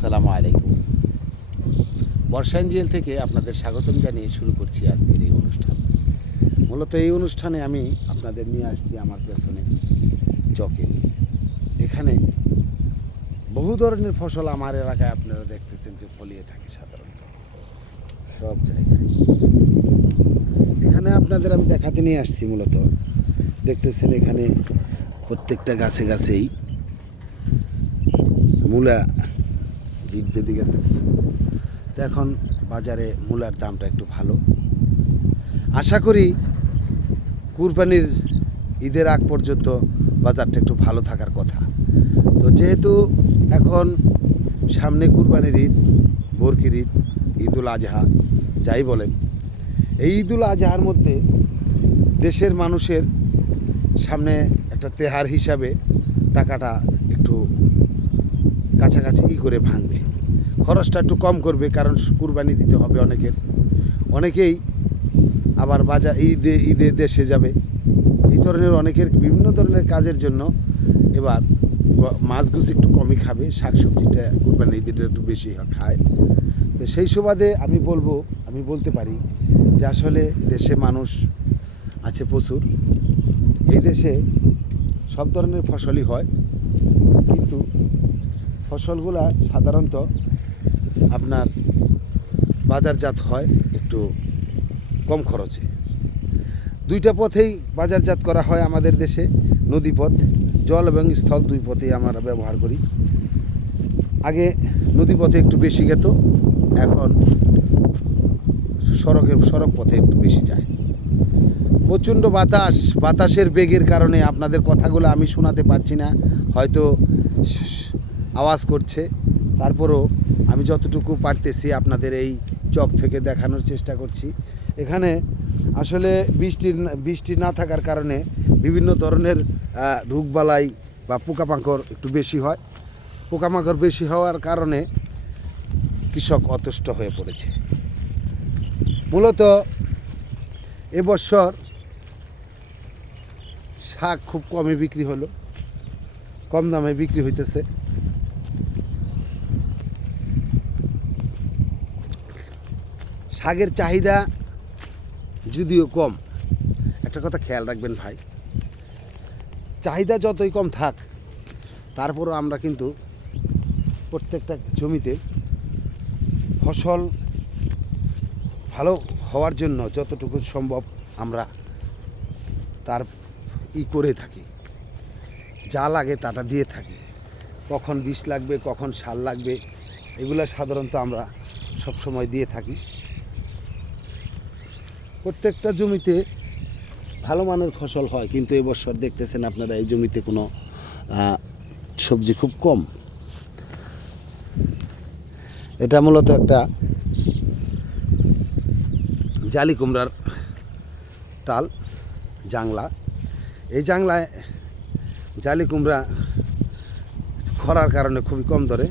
আসসালামু আলাইকুম। বর্ষা জেল থেকে আপনাদের স্বাগতম জানিয়ে শুরু করছি আজকের এই অনুষ্ঠান। মূলত এই অনুষ্ঠানে আমি আপনাদের নিয়ে আসছি আমার পেছনে চকে। এখানে বহু ধরনের ফসল আমার এলাকায় আপনারা দেখতেছেন যে ফলিয়ে থাকে সাধারণত সব জায়গায়। এখানে আপনাদের আমি দেখাতে নিয়ে আসছি মূলত দেখতেছেন এখানে প্রত্যেকটা গাছে গাছেই মূলা ইট বেঁধে গেছে। তো এখন বাজারে মূলার দামটা একটু ভালো। আশা করি কুরবানির ঈদের আগ পর্যন্ত বাজারটা একটু ভালো থাকার কথা। তো যেহেতু এখন সামনে কুরবানির ঈদ, বরকির ঈদ, ঈদুল আজহা যাই বলেন, এই ঈদুল আজহার মধ্যে দেশের মানুষের সামনে একটা তেহার হিসাবে টাকাটা একটু কাছাকাছি করে ভাঙবে, খরচটা একটু কম করবে, কারণ কুরবানি দিতে হবে অনেকেই আবার বাজার ঈদে দেশে যাবে, এই ধরনের অনেকের বিভিন্ন ধরনের কাজের জন্য এবার মাছগুছ একটু কমই খাবে, শাকসবজিটা কুরবানি ঈদেটা একটু বেশি খায়। তো সেই সুবাদে আমি বলতে পারি যে আসলে দেশে মানুষ আছে প্রচুর। এই দেশে সব ধরনের ফসলই হয়, কিন্তু ফসলগুলা সাধারণত আপনার বাজারজাত হয় একটু কম খরচে। দুইটা পথেই বাজারজাত করা হয় আমাদের দেশে, নদীপথ, জল এবং স্থল, দুই পথেই আমরা ব্যবহার করি। আগে নদীপথে একটু বেশি যেত, এখন সড়ক পথে একটু বেশি যায়। প্রচণ্ড বাতাসের বেগের কারণে আপনাদের কথাগুলো আমি শোনাতে পারছি না, হয়তো আওয়াজ করছে। তারপরও আমি যতটুকু পারতেছি আপনাদের এই চক থেকে দেখানোর চেষ্টা করছি। এখানে আসলে বৃষ্টি না থাকার কারণে বিভিন্ন ধরনের রোগবালাই বা পোকামাকড় একটু বেশি হয়। পোকামাকড় বেশি হওয়ার কারণে কৃষক অতুষ্ট হয়ে পড়েছে। মূলত এবছর শাক খুব কমে বিক্রি হলো, কম দামে বিক্রি হইতেছে। শাকের চাহিদা যদিও কম, একটা কথা খেয়াল রাখবেন ভাই, চাহিদা যতই কম থাক তারপরও আমরা কিন্তু প্রত্যেকটা জমিতে ফসল ভালো হওয়ার জন্য যতটুকু সম্ভব আমরা তার করে থাকি, যা লাগে তাটা দিয়ে থাকি। কখন বিষ লাগবে, কখন সার লাগবে, এগুলো সাধারণত আমরা সবসময় দিয়ে থাকি। প্রত্যেকটা জমিতে ভালো মানের ফসল হয়, কিন্তু এবছর দেখতেছেন আপনারা এই জমিতে কোনো সবজি খুব কম। এটা মূলত একটা জালি কুমড়ার টাল, জাংলা। এই জাংলায় জালি কুমড়া খরার কারণে খুবই কম ধরে।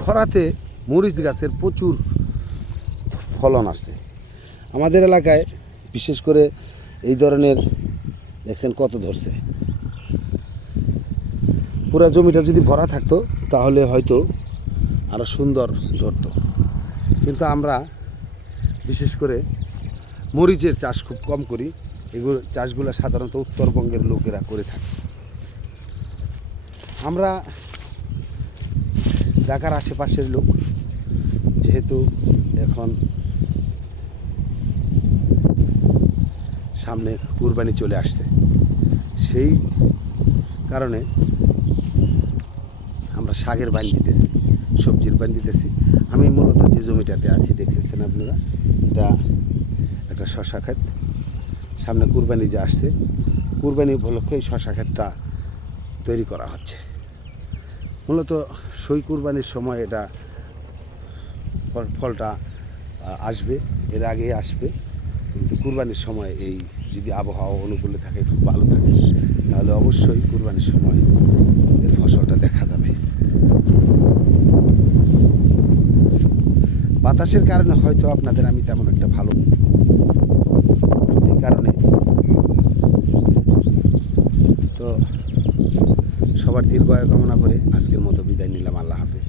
খরাতে মরিচ গাছের প্রচুর ফলন আসছে আমাদের এলাকায়, বিশেষ করে এই ধরনের দেখছেন কত ধরছে। পুরো জমিটা যদি ভরা থাকতো তাহলে হয়তো আরও সুন্দর ধরতো, কিন্তু আমরা বিশেষ করে মরিচের চাষ খুব কম করি। এগুলো চাষগুলো সাধারণত উত্তরবঙ্গের লোকেরা করে থাকে। আমরা ঢাকার আশেপাশের লোক, যেহেতু এখন সামনে কুরবানি চলে আসছে, সেই কারণে আমরা শাকের বান দিতেছি, সবজির বান দিতেছি। আমি মূলত যে জমিটাতে আছি দেখতেছেন আপনারা, এটা একটা শশা ক্ষেত। সামনে কুরবানি যে আসছে, কুরবানি উপলক্ষে এই শশা ক্ষেতটা তৈরি করা হচ্ছে। মূলত সই কুরবানির সময় এটা ফলটা আসবে, এর আগেই আসবে, কিন্তু কুরবানির সময় এই যদি আবহাওয়া অনুকূলে থাকে, খুব ভালো থাকে, তাহলে অবশ্যই কুরবানির সময় এর ফসলটা দেখা যাবে। বাতাসের কারণে হয়তো আপনাদের আমি তেমন একটা ভালো, এই কারণে তো সবার দীর্ঘায়ু কামনা করে আজকের মতো বিদায় নিলাম। আল্লাহ হাফেজ।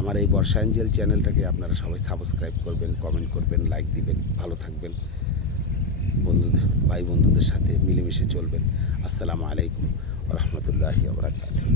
আমার এই বর্ষা এঞ্জেল চ্যানেলটাকে আপনারা সবাই সাবস্ক্রাইব করবেন, কমেন্ট করবেন, লাইক দিবেন, ভালো থাকবেন, বন্ধুদের ভাই বন্ধুদের সাথে মিলেমিশে চলবেন। আসসালামু আলাইকুম ওয়া রাহমাতুল্লাহি ওয়া বারাকাতুহু।